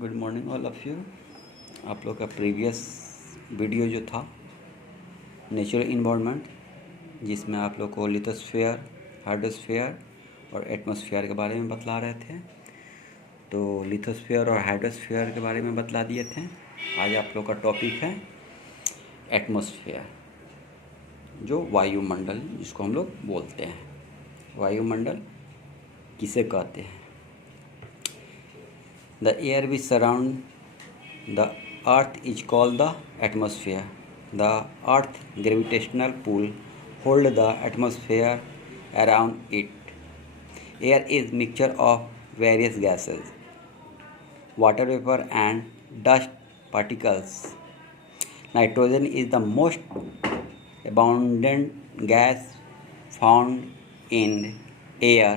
Good morning all of you. आप लोग का प्रीवियस वीडियो जो था नेचुरल इन्वायरमेंट, जिसमें आप लोग को लिथोस्फीयर, हाइड्रोस्फीयर और एटमॉस्फेयर के बारे में बतला रहे थे। तो लिथोस्फीयर और हाइड्रोस्फीयर के बारे में बतला दिए थे। आज आप लोग का टॉपिक है एटमॉस्फेयर, जो वायुमंडल जिसको हम लोग बोलते हैं। वायुमंडल किसे कहते हैं? The air which surround the earth is called the atmosphere. The earth gravitational pull hold the atmosphere around it. Air is mixture of various gases, water vapor and dust particles. Nitrogen is the most abundant gas found in air,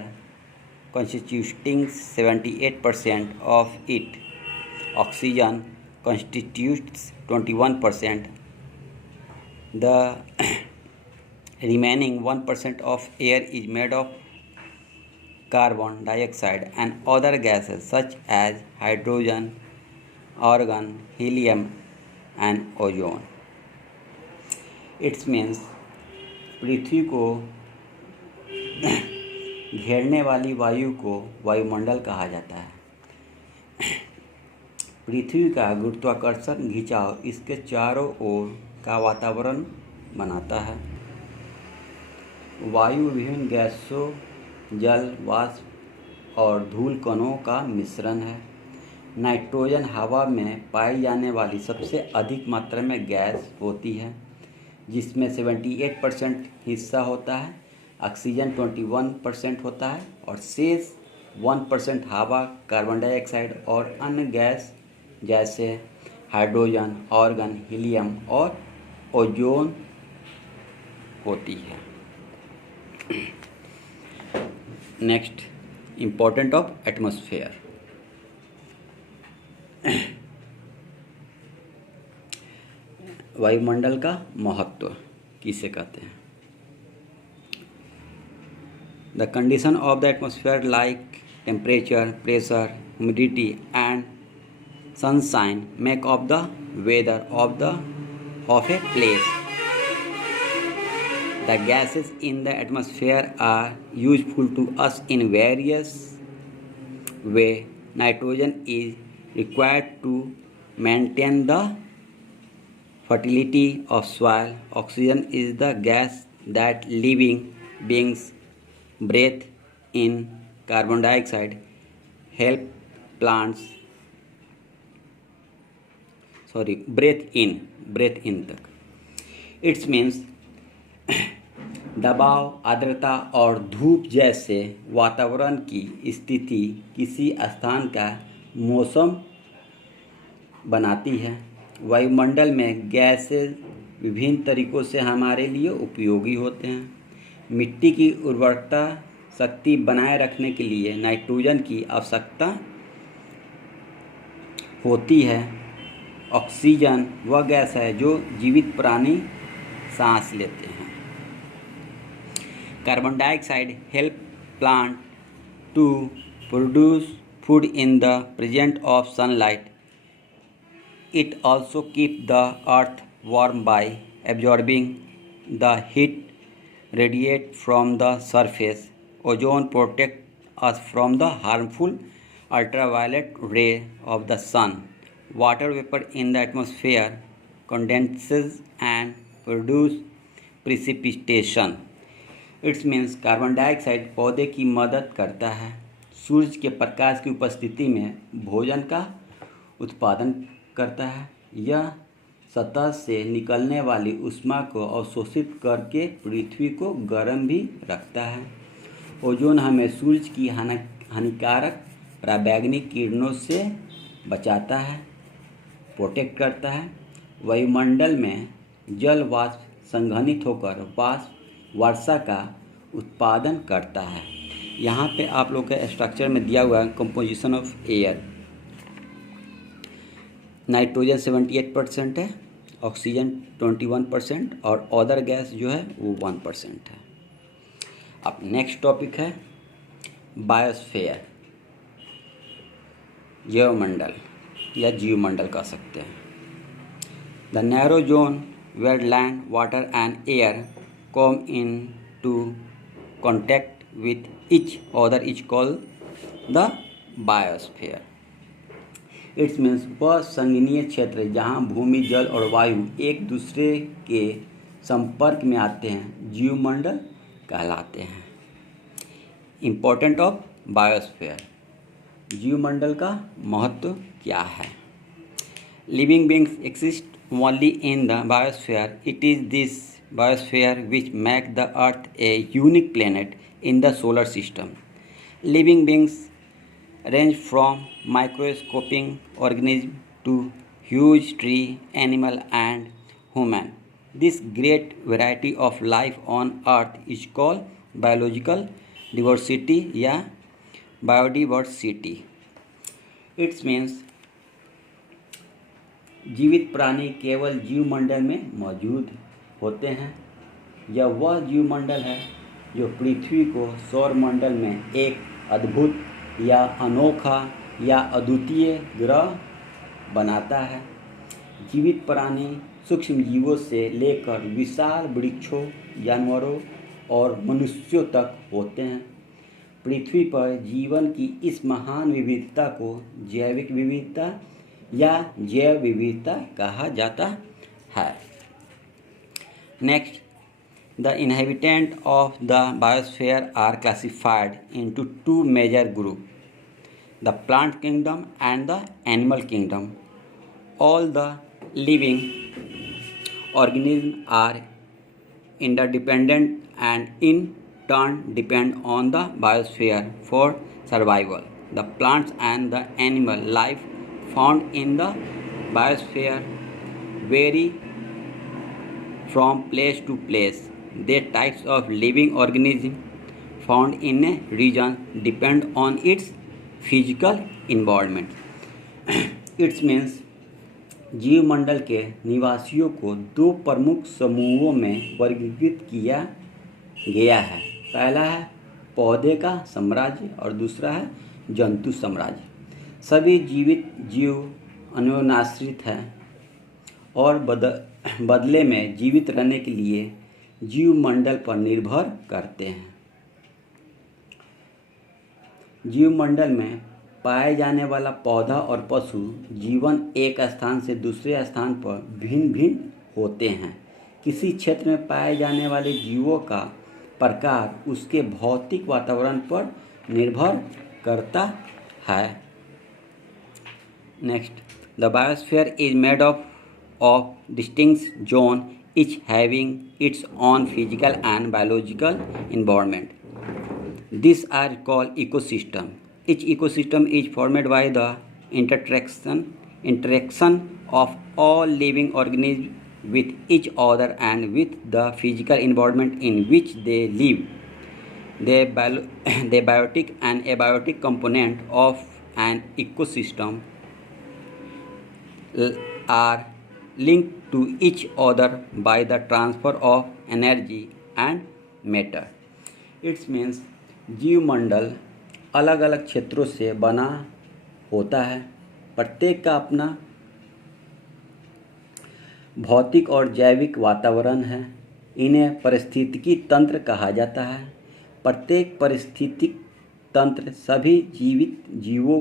constituting 78% of it. Oxygen constitutes 21%. The remaining 1% of air is made of carbon dioxide and other gases such as hydrogen, argon, helium, and ozone. It means पृथ्वी को घेरने वाली वायु को वायुमंडल कहा जाता है। पृथ्वी का गुरुत्वाकर्षण खिंचाव इसके चारों ओर का वातावरण बनाता है। वायु विभिन्न गैसों, जल, वाष्प और धूल कणों का मिश्रण है। नाइट्रोजन हवा में पाई जाने वाली सबसे अधिक मात्रा में गैस होती है, जिसमें 78% हिस्सा होता है। ऑक्सीजन 21% होता है और शेष 1% हवा, कार्बन डाइऑक्साइड और अन्य गैस जैसे हाइड्रोजन, आर्गन, हीलियम और ओजोन होती है। Next, important of atmosphere. वायुमंडल का महत्व किसे कहते हैं? The condition of the atmosphere like temperature, pressure, humidity and sunshine make up the weather of a place. The gases in the atmosphere are useful to us in various ways. Nitrogen is required to maintain the fertility of soil. Oxygen is the gas that living beings breathe in. Carbon dioxide help plants breathe in तक। It's means दबाव, आर्द्रता और धूप जैसे वातावरण की स्थिति किसी स्थान का मौसम बनाती है। वायुमंडल में गैसेज विभिन्न तरीकों से हमारे लिए उपयोगी होते हैं। मिट्टी की उर्वरता शक्ति बनाए रखने के लिए नाइट्रोजन की आवश्यकता होती है। ऑक्सीजन वह गैस है जो जीवित प्राणी सांस लेते हैं। Carbon dioxide help plant to produce food in the presence of sunlight. It also keep the earth warm by absorbing the heat radiate from the surface. Ozone protects us from the harmful ultraviolet ray of the sun. Water vapor in the atmosphere condenses and produces precipitation. It means carbon dioxide पौधे की मदद करता है। सूरज के प्रकाश की उपस्थिति में भोजन का उत्पादन करता है। यह सतह से निकलने वाली ऊष्मा को अवशोषित करके पृथ्वी को गर्म भी रखता है। ओजोन हमें सूरज की हानिकारक पराबैंगनी किरणों से बचाता है, प्रोटेक्ट करता है। वायुमंडल में जल वाष्प संघनित होकर वाष्प वर्षा का उत्पादन करता है। यहाँ पे आप लोग के स्ट्रक्चर में दिया हुआ है कंपोजिशन ऑफ एयर। नाइट्रोजन 78% है, ऑक्सीजन 21% और अदर गैस जो है वो 1% है। अब नेक्स्ट टॉपिक है बायोस्फीयर, जैवमंडल। या जीवमंडल कह सकते हैं। The narrow zone where land water and air come into contact with each other is called the biosphere. It's means वह संगनीय क्षेत्र जहाँ भूमि, जल और वायु एक दूसरे के संपर्क में आते हैं जीवमंडल कहलाते हैं। इम्पोर्टेंट ऑफ बायोस्फीयर, जीवमंडल का महत्व क्या है? Living beings exist only in the biosphere. It is this biosphere which make the earth a unique planet in the solar system. Living beings range from microscopic organisms to huge tree, animal and human. This great variety of life on earth is called biological diversity या biodiversity. It means जीवित प्राणी केवल जीवमंडल में मौजूद होते हैं। यह वह जीवमंडल है जो पृथ्वी को सौरमंडल में एक अद्भुत या अनोखा या अद्वितीय ग्रह बनाता है। जीवित प्राणी सूक्ष्म जीवों से लेकर विशाल वृक्षों, जानवरों और मनुष्यों तक होते हैं। पृथ्वी पर जीवन की इस महान विविधता को जैविक विविधता या जैव विविधता कहा जाता है। Next, the inhabitants of the biosphere are classified into two major groups, the plant kingdom and the animal kingdom. All the living organisms are interdependent and in turn depend on the biosphere for survival. The plants and the animal life found in the biosphere vary from place to place. The types of living organisms found in a region depend on its physical environment. It means जीवमंडल के निवासियों को दो प्रमुख समूहों में वर्गीकृत किया गया है। पहला है पौधे का साम्राज्य और दूसरा है जंतु साम्राज्य। सभी जीवित जीव अन्योन्याश्रित हैं और बदले में जीवित रहने के लिए जीवमंडल पर निर्भर करते हैं। जीवमंडल में पाए जाने वाला पौधा और पशु जीवन एक स्थान से दूसरे स्थान पर भिन्न भिन्न होते हैं। किसी क्षेत्र में पाए जाने वाले जीवों का प्रकार उसके भौतिक वातावरण पर निर्भर करता है। Next, the biosphere is made up of distinct zone, each having its own physical and biological environment. These are called ecosystem. Each ecosystem is formed by the interaction of all living organisms with each other and with the physical environment in which they live. The biotic and abiotic component of an ecosystem are linked to each other by the transfer of energy and matter. It means जीवमंडल अलग अलग क्षेत्रों से बना होता है। प्रत्येक का अपना भौतिक और जैविक वातावरण है। इन्हें पारिस्थितिकी तंत्र कहा जाता है। प्रत्येक पारिस्थितिक तंत्र सभी जीवित जीवों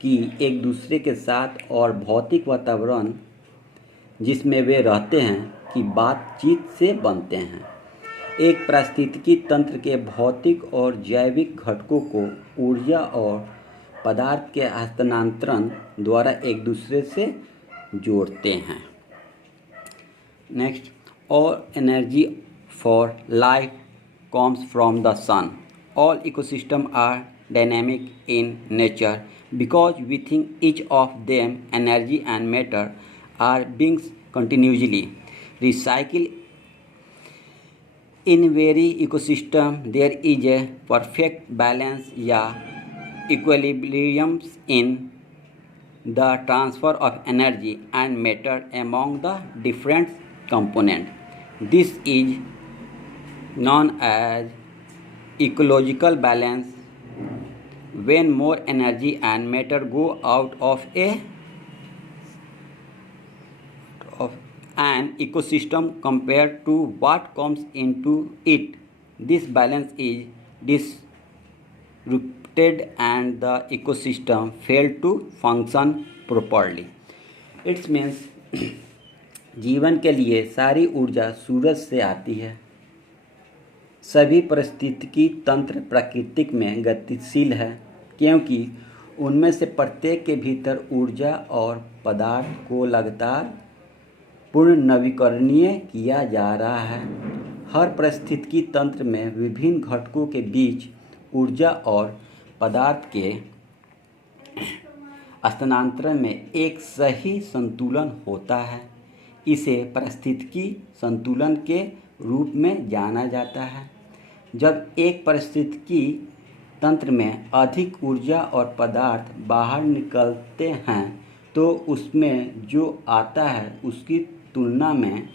की एक दूसरे के साथ और भौतिक वातावरण जिसमें वे रहते हैं की बातचीत से बनते हैं। एक पारिस्थितिकी तंत्र के भौतिक और जैविक घटकों को ऊर्जा और पदार्थ के हस्तांतरण द्वारा एक दूसरे से जोड़ते हैं। Next, all energy for life comes from the sun. All ecosystem are dynamic in nature because within each of them energy and matter are being continuously recycled. In very ecosystem there is a perfect balance या equilibrium in the transfer of energy and matter among the different components. This is known as ecological balance. When more energy and matter go out of a of an ecosystem compared to what comes into it, this balance is disrupted and the ecosystem fail to function properly. It means जीवन के लिए सारी ऊर्जा सूरज से आती है। सभी पारिस्थितिकी तंत्र प्राकृतिक में गतिशील है क्योंकि उनमें से प्रत्येक के भीतर ऊर्जा और पदार्थ को लगातार पुनर्नवीकरणीय किया जा रहा है। हर पारिस्थितिकी तंत्र में विभिन्न घटकों के बीच ऊर्जा और पदार्थ के स्थानांतरण में एक सही संतुलन होता है। इसे पारिस्थितिकी संतुलन के रूप में जाना जाता है। जब एक पारिस्थितिकी तंत्र में अधिक ऊर्जा और पदार्थ बाहर निकलते हैं तो उसमें जो आता है उसकी तुलना में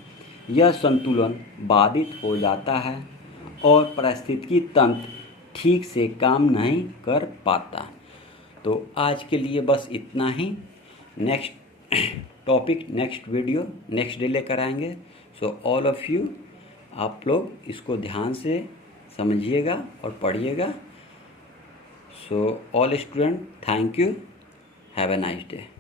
यह संतुलन बाधित हो जाता है और पारिस्थितिकी तंत्र ठीक से काम नहीं कर पाता। तो आज के लिए बस इतना ही। Next topic, next video, next day लेकर आएंगे। सो ऑल ऑफ यू, आप लोग इसको ध्यान से समझिएगा और पढ़िएगा। So all student, thank you, have a nice day.